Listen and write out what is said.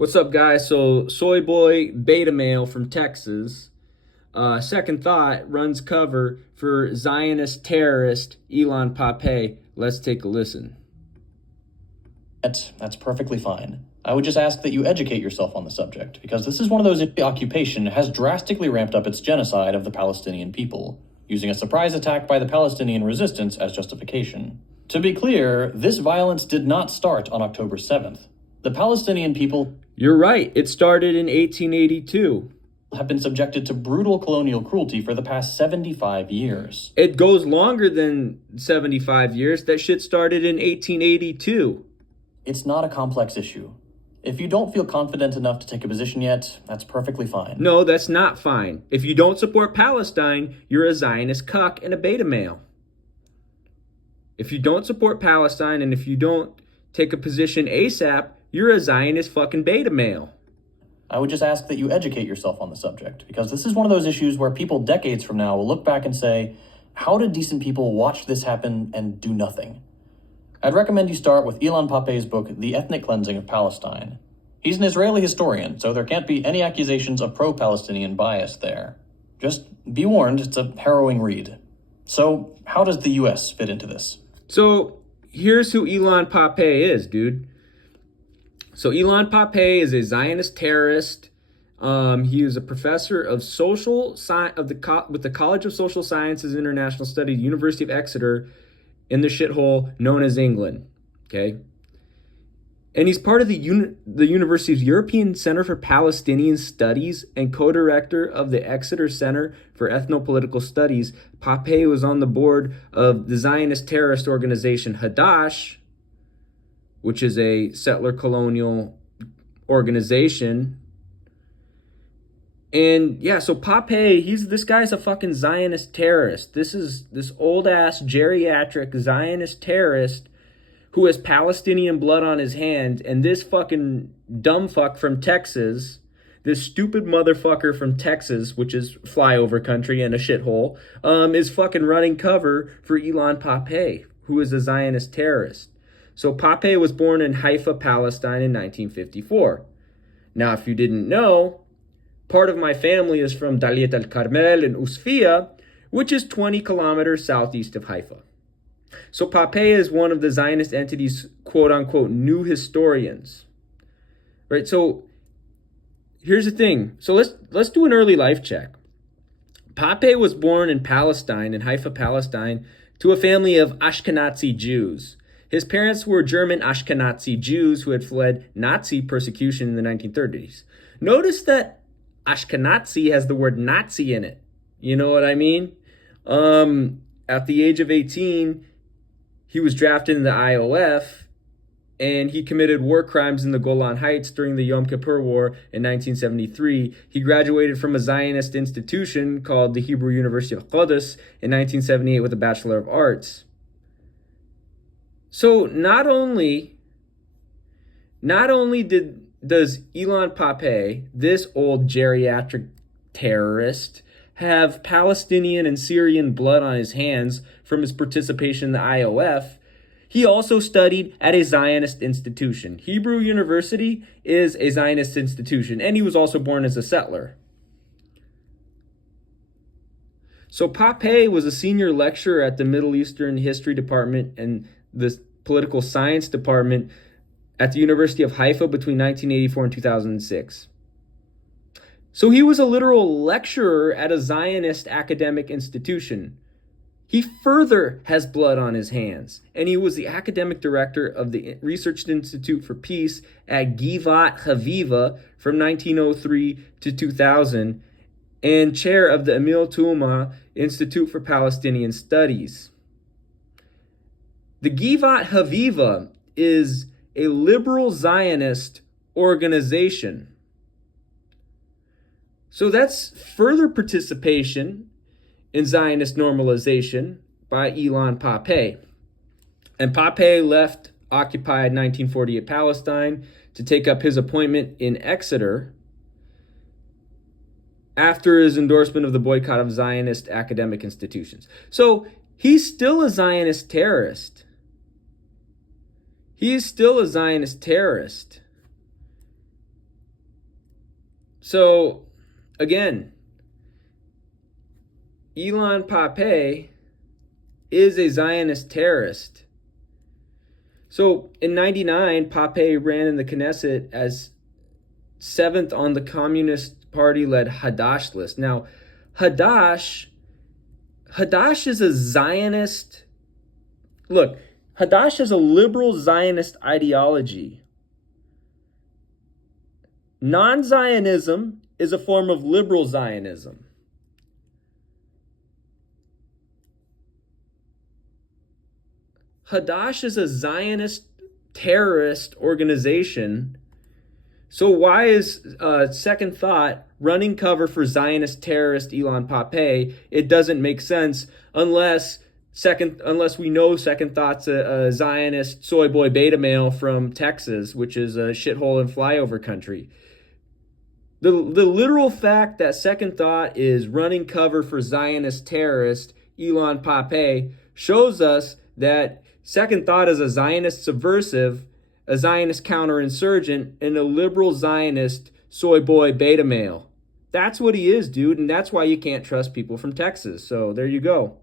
What's up, guys? So, soy boy beta male from Texas. Second thought runs cover for Zionist terrorist Ilan Pappé. Let's take a listen. That's perfectly fine. I would just ask that you educate yourself on the subject, because this is one of those occupation has drastically ramped up its genocide of the Palestinian people, using a surprise attack by the Palestinian resistance as justification. To be clear, this violence did not start on October 7th. The Palestinian people You're right, it started in 1882. have been subjected to brutal colonial cruelty for the past 75 years. It goes longer than 75 years. That shit started in 1882. It's not a complex issue. If you don't feel confident enough to take a position yet, that's perfectly fine. No, that's not fine. If you don't support Palestine, you're a Zionist cuck and a beta male. If you don't support Palestine and if you don't take a position ASAP, you're a Zionist fucking beta male. I would just ask that you educate yourself on the subject, because this is one of those issues where people decades from now will look back and say, how did decent people watch this happen and do nothing? I'd recommend you start with Ilan Pappé's book, The Ethnic Cleansing of Palestine. He's an Israeli historian, so there can't be any accusations of pro-Palestinian bias there. Just be warned, it's a harrowing read. So, how does the US fit into this? So, here's who Ilan Pappé is, dude. So Ilan Pappé is a Zionist terrorist. He is a professor of social science with the College of Social Sciences and International Studies, University of Exeter, in the shithole known as England. Okay, and he's part of the university's European Center for Palestinian Studies and co-director of the Exeter Center for Ethnopolitical Studies. Pappé was on the board of the Zionist terrorist organization Hadash, which is a settler colonial organization. And yeah, so Pappé, this guy's a fucking Zionist terrorist. This is this old ass geriatric Zionist terrorist who has Palestinian blood on his hands. And this fucking dumb fuck from Texas, this stupid motherfucker from Texas, which is flyover country and a shithole, is fucking running cover for Ilan Pappé, who is a Zionist terrorist. So Pappé was born in Haifa, Palestine in 1954. Now, if you didn't know, part of my family is from Daliet al-Carmel in Usfia, which is 20 kilometers southeast of Haifa. So Pappé is one of the Zionist entity's quote-unquote new historians. Right, so here's the thing. So let's do an early life check. Pappé was born in Palestine, in Haifa, Palestine, to a family of Ashkenazi Jews. His parents were German Ashkenazi Jews who had fled Nazi persecution in the 1930s. Notice that Ashkenazi has the word Nazi in it. You know what I mean? At the age of 18, he was drafted in the IOF, and he committed war crimes in the Golan Heights during the Yom Kippur War in 1973. He graduated from a Zionist institution called the Hebrew University of Qudus in 1978 with a Bachelor of Arts. So not only does Ilan Pappé, this old geriatric terrorist, have Palestinian and Syrian blood on his hands from his participation in the IOF, he also studied at a Zionist institution. Hebrew University is a Zionist institution, and he was also born as a settler. So Pappé was a senior lecturer at the Middle Eastern History Department and the Political Science Department at the University of Haifa between 1984 and 2006. So he was a literal lecturer at a Zionist academic institution. He further has blood on his hands, and he was the academic director of the Research Institute for Peace at Givat Haviva from 1903 to 2000, and chair of the Emil Tuuma Institute for Palestinian Studies. The Givat Haviva is a liberal Zionist organization. So that's further participation in Zionist normalization by Ilan Pappé. And Pappé left occupied 1948 Palestine to take up his appointment in Exeter after his endorsement of the boycott of Zionist academic institutions. So he's still a Zionist terrorist. He is still a Zionist terrorist. So, again, Ilan Pappé is a Zionist terrorist. So, in 99, Pappé ran in the Knesset as 7th on the Communist Party-led Hadash list. Now, Hadash is a Zionist. Look, Hadash has a liberal Zionist ideology. Non-Zionism is a form of liberal Zionism. Hadash is a Zionist terrorist organization. So why is Second Thought running cover for Zionist terrorist Ilan Pappé? It doesn't make sense unless we know Second Thought's a Zionist soy boy beta male from Texas, which is a shithole and flyover country. The literal fact that Second Thought is running cover for Zionist terrorist Ilan Pappé shows us that Second Thought is a Zionist subversive, a Zionist counterinsurgent, and a liberal Zionist soy boy beta male. That's what he is, dude, and that's why you can't trust people from Texas. So there you go.